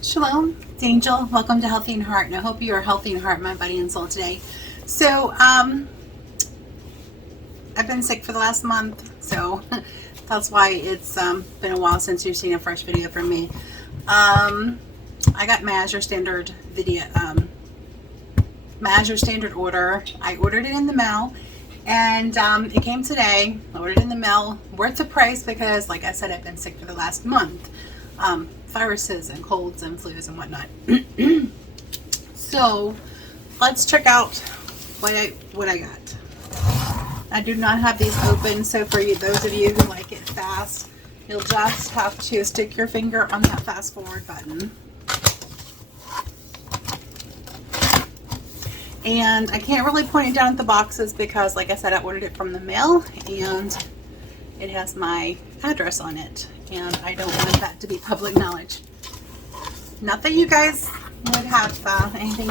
Shalom, it's Angel. Welcome to Healthy in Heart, and I hope you are healthy in heart, mind, body, and soul today. So, I've been sick for the last month, so that's why it's been a while since you've seen a fresh video from me. I got my Azure Standard video, my Azure Standard order. I ordered it in the mail, and it came today. I ordered it in the mail, worth the price because, like I said, I've been sick for the last month. Viruses and colds and flus and whatnot. So let's check out what I got. I do not have these open, so for you, those of you who like it fast, you'll just have to stick your finger on that fast forward button. And I can't really point it down at the boxes because, like I said, I ordered it from the mail and it has my address on it, and I don't want that to be public knowledge. Not that you guys would have anything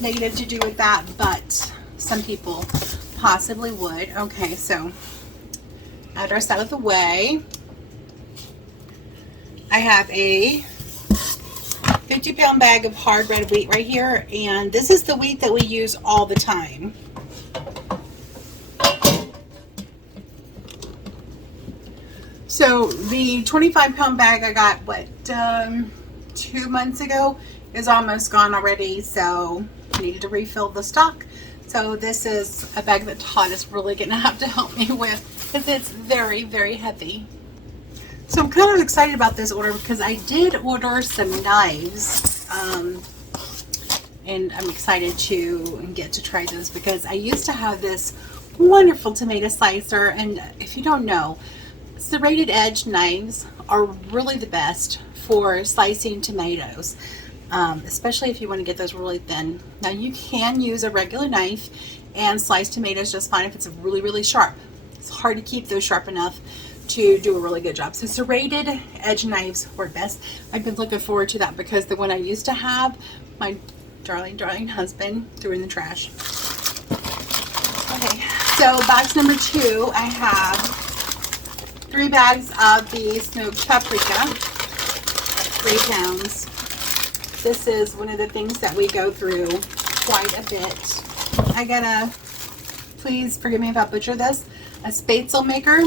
negative to do with that, but some people possibly would. Okay, so address out of the way. I have a 50-pound bag of hard red wheat right here, and this is the wheat that we use all the time. So the 25-pound bag I got, 2 months ago is almost gone already, so I needed to refill the stock. So this is a bag that Todd is really going to have to help me with because it's very, very heavy. So I'm kind of excited about this order because I did order some knives, and I'm excited to get to try those because I used to have this wonderful tomato slicer, and if you don't know, serrated edge knives are really the best for slicing tomatoes, especially if you want to get those really thin. Now you can use a regular knife and slice tomatoes just fine if it's really, really sharp. It's hard to keep those sharp enough to do a really good job. So serrated edge knives work best. I've been looking forward to that because the one I used to have, my darling husband threw in the trash. Okay, so box number 2, I have 3 bags of the smoked paprika, 3 pounds. This is one of the things that we go through quite a bit. I got a, please forgive me if I butcher this, a spatzel maker,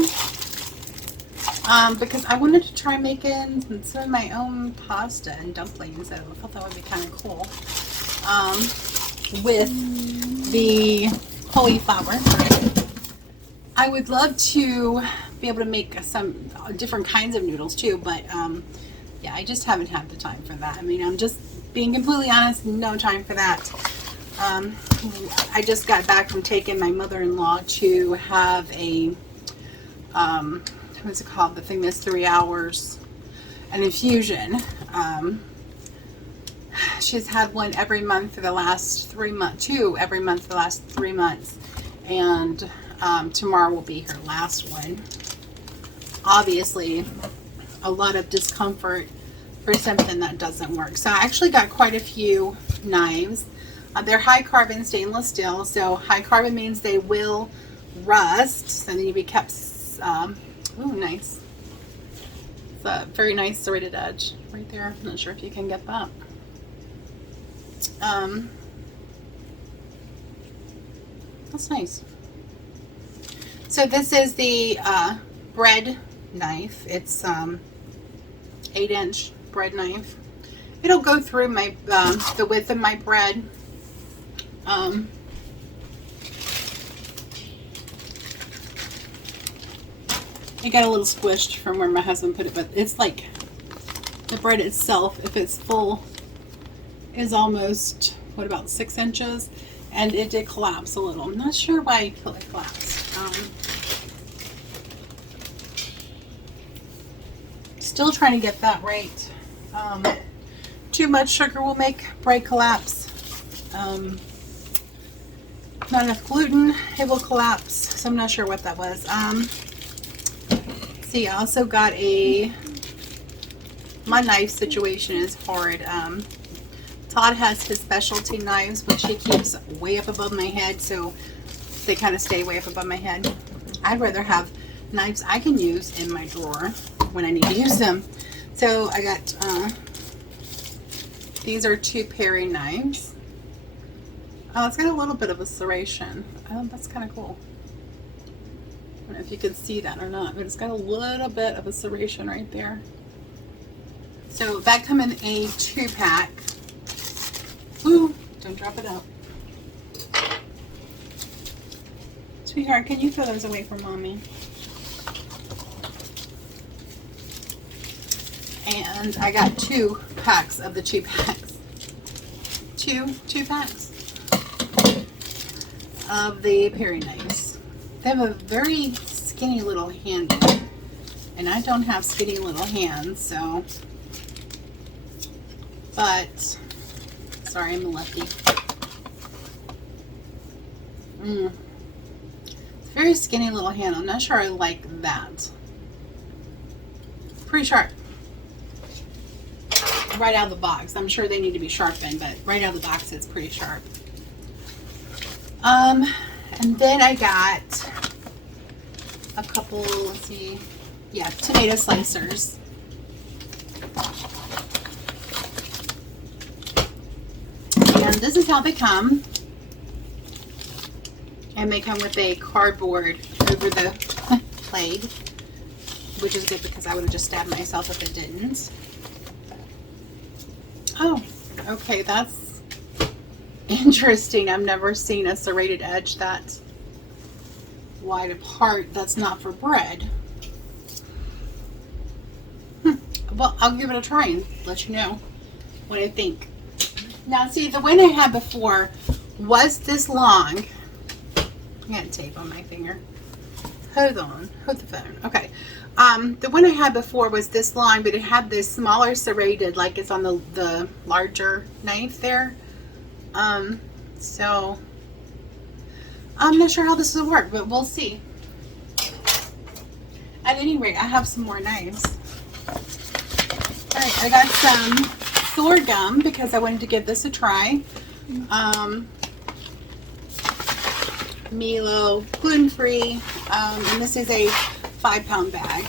because I wanted to try making some of my own pasta and dumplings, so I thought that would be kind of cool, with the cauliflower. I would love to be able to make some different kinds of noodles too, but yeah, I just haven't had the time for that. I mean, I'm just being completely honest, no time for that. I just got back from taking my mother-in-law to have a what's it called, the thing that's 3 hours, an infusion. She's had one every month for the last 3 months, 2 every month for the last 3 months, and tomorrow will be her last one. Obviously, a lot of discomfort for something that doesn't work. So I actually got quite a few knives. They're high carbon stainless steel. So high carbon means they will rust. So they need to be kept, oh, nice. It's a very nice serrated edge right there. I'm not sure if you can get that. That's nice. So this is the bread knife. It's 8-inch bread knife. It'll go through my the width of my bread. It got a little squished from where my husband put it, but it's like the bread itself, if it's full, is almost, what, about 6 inches, and it did collapse a little. I'm not sure why it collapsed. Still trying to get that right. Too much sugar will make bread collapse. Not enough gluten, it will collapse. So I'm not sure what that was. See, I also got my knife situation is hard. Todd has his specialty knives, which he keeps way up above my head, so they kind of stay way up above my head. I'd rather have knives I can use in my drawer when I need to use them. So I got, these are 2 paring knives. Oh, it's got a little bit of a serration. Oh, that's kind of cool. I don't know if you can see that or not, but it's got a little bit of a serration right there. So that come in a 2-pack. Ooh, don't drop it out. Sweetheart, can you throw those away from Mommy? And I got 2 packs of the 2 packs. Two packs of the paring knives. They have a very skinny little handle, and I don't have skinny little hands, so, but, sorry, I'm a lefty. It's a very skinny little hand. I'm not sure I like that. Pretty sharp. Right out of the box. I'm sure they need to be sharpened, but right out of the box it's pretty sharp. And then I got a couple, let's see, yeah, tomato slicers. And this is how they come. And they come with a cardboard over the blade, which is good because I would have just stabbed myself if it didn't. Oh, okay, that's interesting. I've never seen a serrated edge that wide apart. That's not for bread. Well, I'll give it a try and let you know what I think. Now, see, the one I had before was this long. I got tape on my finger. Hold on. Hold the phone. Okay. The one I had before was this long, but it had this smaller serrated, like it's on the larger knife there. So I'm not sure how this will work, but we'll see. At any rate, I have some more knives. Alright, I got some sorghum because I wanted to give this a try. Milo, gluten-free, and this is a 5-pound bag.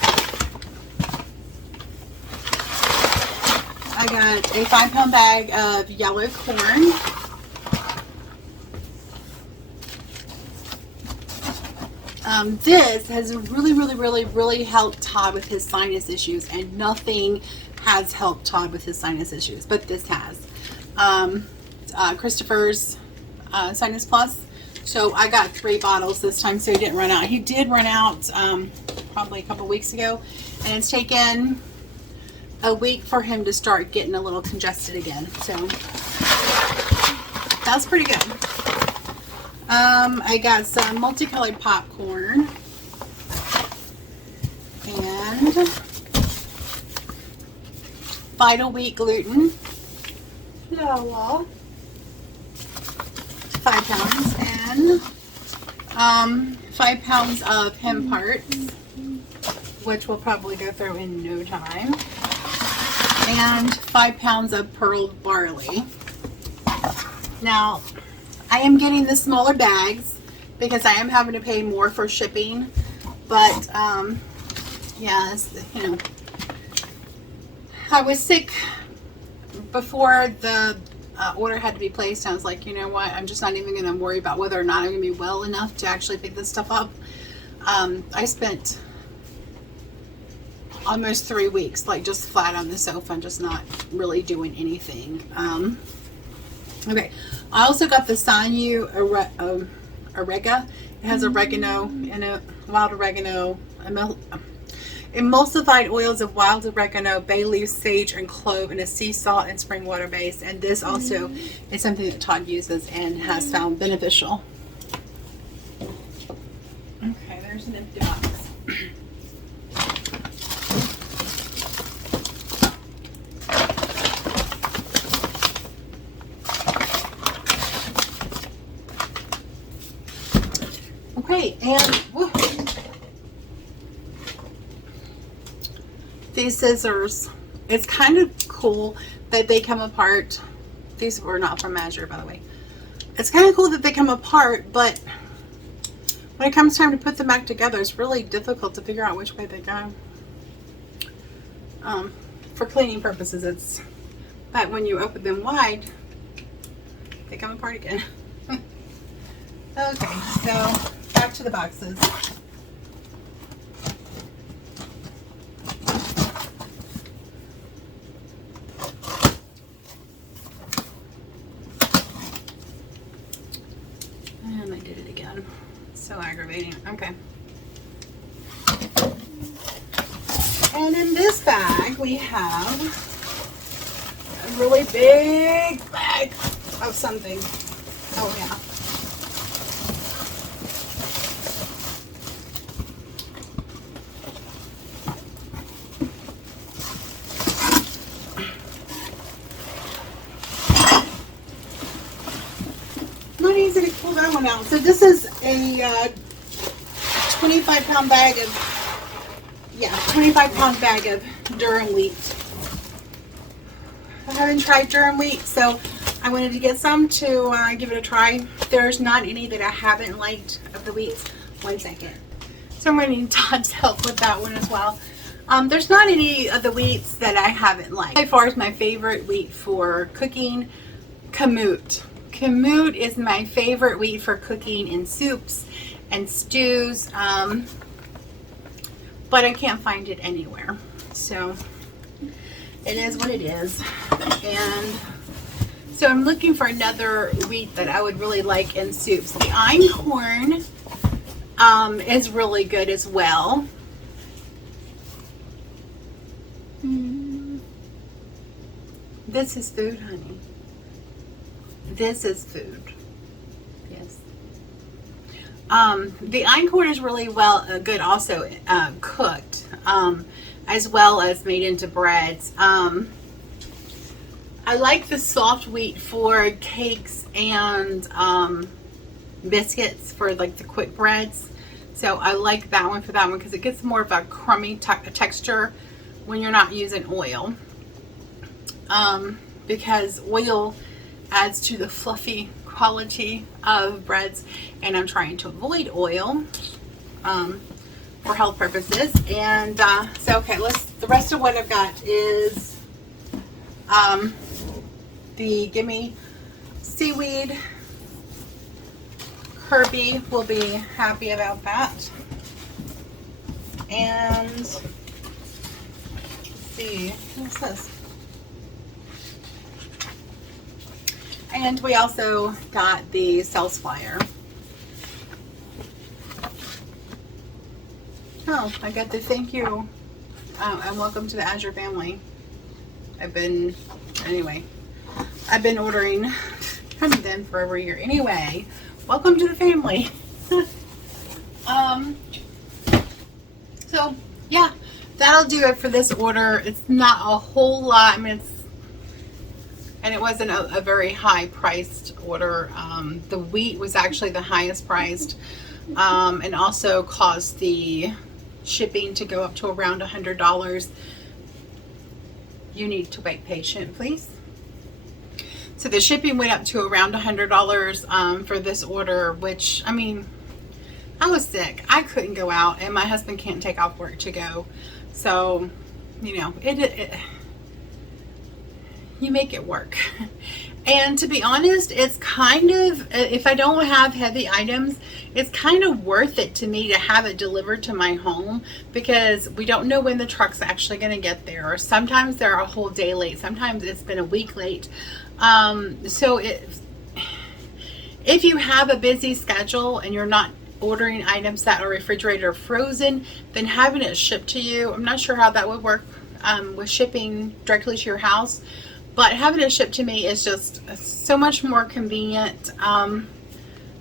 I got a 5-pound bag of yellow corn. This has really helped Todd with his sinus issues, and nothing has helped Todd with his sinus issues, but this has. Christopher's Sinus Plus. So I got 3 bottles this time, so he didn't run out. He did run out probably a couple weeks ago, and it's taken a week for him to start getting a little congested again. So that's pretty good. I got some multicolored popcorn and Vital Wheat gluten. Yeah, 5 pounds, and 5 pounds of hemp parts, which will probably go through in no time, and 5 pounds of pearled barley. Now, I am getting the smaller bags because I am having to pay more for shipping, but yeah, you know, I was sick before the order had to be placed. I was like, you know what, I'm just not even going to worry about whether or not I'm going to be well enough to actually pick this stuff up. I spent almost 3 weeks, like just flat on the sofa and just not really doing anything. Okay, I also got the Sanyu Orega. It has oregano in it, wild oregano, emulsified oils of wild oregano, bay leaf, sage, and clove, and a sea salt and spring water base. And this also is something that Todd uses and has found beneficial. Okay, there's an empty box. Okay, and these scissors, it's kind of cool that they come apart. These were not from Azure, by the way. It's kind of cool that they come apart, but when it comes time to put them back together, it's really difficult to figure out which way they go. For cleaning purposes, it's, but when you open them wide, they come apart again. Okay, so back to the boxes. And I did it again. So aggravating. Okay. And in this bag, we have a really big bag of something. Oh, yeah. Not easy to pull that one out. So this is a 25-pound bag of, 25-pound bag of durum wheat. I haven't tried durum wheat, so I wanted to get some to give it a try. There's not any that I haven't liked of the wheats. 1 second. So I'm going to need Todd's help with that one as well. There's not any of the wheats that I haven't liked. By far is my favorite wheat for cooking, kamut. Kamut is my favorite wheat for cooking in soups and stews, but I can't find it anywhere. So it is what it is. And so I'm looking for another wheat that I would really like in soups. The einkorn is really good as well. This is food, honey. This is food. Yes. The einkorn is really good also cooked, as well as made into breads. I like the soft wheat for cakes and biscuits, for like the quick breads. So I like that one for that one because it gets more of a crummy texture when you're not using oil. Because oil adds to the fluffy quality of breads, and I'm trying to avoid oil for health purposes. And so okay, the rest of what I've got is the gimme seaweed. Herbie will be happy about that. And let's see, what's this? And we also got the sales flyer. Oh, I got the thank you and welcome to the Azure family. I've been ordering from them for over a year. Anyway, welcome to the family. So yeah, that'll do it for this order. It's not a whole lot. I mean, and it wasn't a very high priced order. The wheat was actually the highest priced, and also caused the shipping to go up to around $100. You need to wait patient, please. So the shipping went up to around $100 for this order, which, I mean, I was sick. I couldn't go out, and my husband can't take off work to go. So, you know, you make it work. And to be honest, it's kind of, if I don't have heavy items, it's kind of worth it to me to have it delivered to my home, because we don't know when the truck's actually going to get there. Or sometimes they're a whole day late. Sometimes it's been a week late. So if you have a busy schedule and you're not ordering items that are refrigerated or frozen, then having it shipped to you, I'm not sure how that would work with shipping directly to your house. But having it shipped to me is just so much more convenient. I'm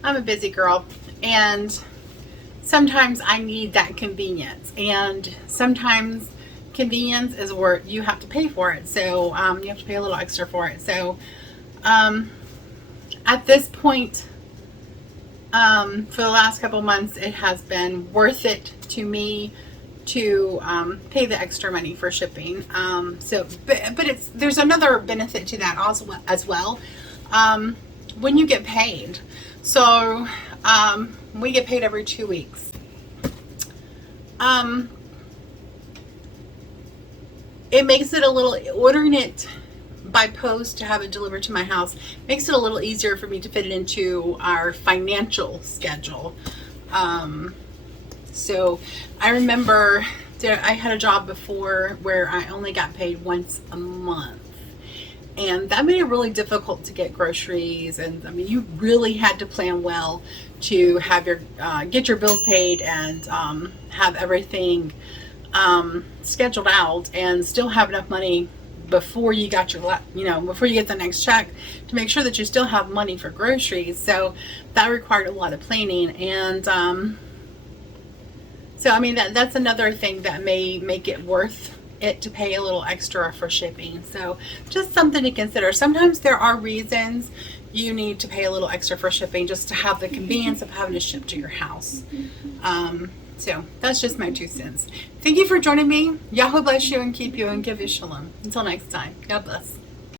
a busy girl, and sometimes I need that convenience. And sometimes convenience is where you have to pay for it. So you have to pay a little extra for it. So at this point, for the last couple months, it has been worth it to me to pay the extra money for shipping. But there's another benefit to that as well. When you get paid, so we get paid every 2 weeks. It makes it a little, ordering it by post to have it delivered to my house makes it a little easier for me to fit it into our financial schedule. So I remember I had a job before where I only got paid once a month, and that made it really difficult to get groceries. And I mean, you really had to plan well to have your get your bills paid and have everything scheduled out, and still have enough money before you got your, before you get the next check, to make sure that you still have money for groceries. So that required a lot of planning. And so, I mean, that's another thing that may make it worth it to pay a little extra for shipping. So just something to consider. Sometimes there are reasons you need to pay a little extra for shipping, just to have the convenience of having to ship to your house. So that's just my 2 cents. Thank you for joining me. Yahweh bless you and keep you and give you shalom. Until next time, God bless.